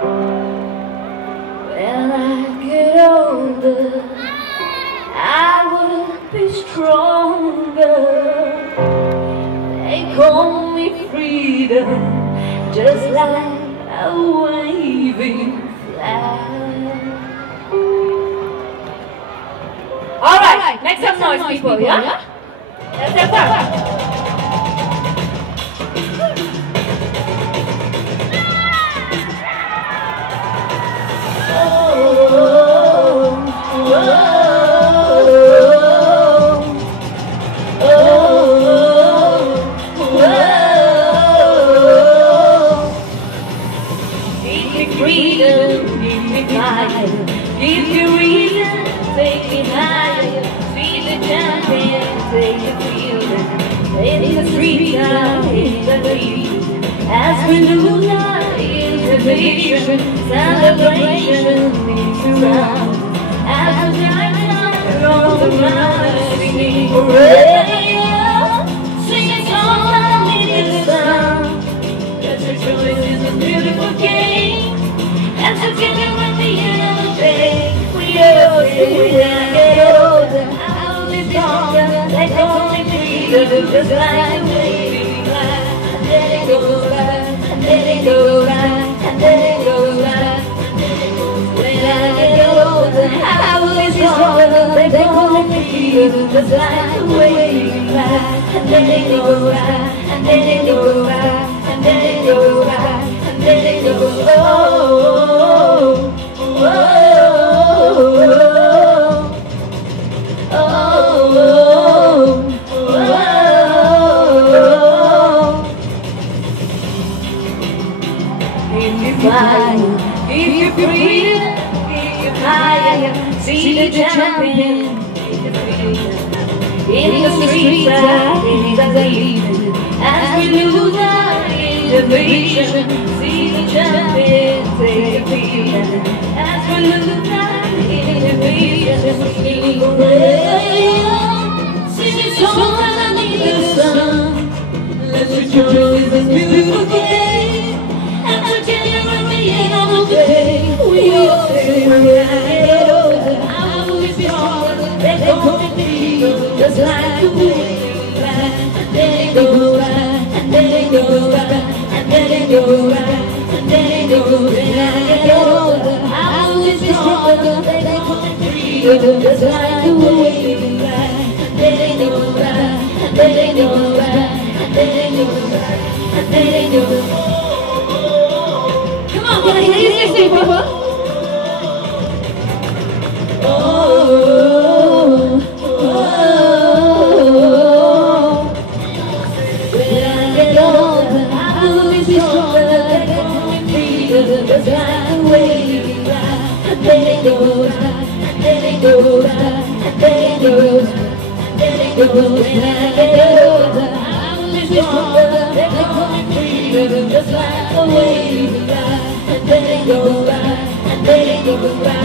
When I get older, I will be stronger. They call me freedom, just like a waving flag. Alright, make some noise, people, yeah? Let's have fun. Give you reason, take me higher. See the champion, take the field. In the street, I hit the beat. As we lose our inhibition, celebration meets around. As the giant on the mountain, singing hooray, singing songs that make the sound. That's a choice is a beautiful game. As a together at the end of the day, we all say when I get older, I will be stronger. They call me freedom, just like a waving flag. And then it goes back, and then it goes back, and then it goes back. When I get older, I will be stronger. They call me freedom, just like a waving flag. And then it goes back, and then it goes back, and then it goes back, and then it goes back. If you breathe, if you higher, see the champion. In the streets, I hit the evening. As we lose our inhibition, see the champion take the field. As we lose our inhibition, singing hooray, singing songs underneath the sun. Let's rejoice this beautiful day. And together at the end of the day, we all say when I get older, I will be stronger. They call me freedom, just like a waving flag. And then it goes back, and then it goes back, and then it goes back, and then it goes. When I get older, I will be stronger. They call me freedom, just like a waving flag. And then it goes back, and then it goes back, and then it goes back, and then it goes back. Can I hear you sing, people? Oh, when I get older, I will be stronger. They call me freedom, just like a waving flag. And then it goes back, and then it goes back, and then it goes back, and then it goes. When I get older, I will be stronger. They call me freedom, just like a waving flag. And then it goes back, and then it goes back.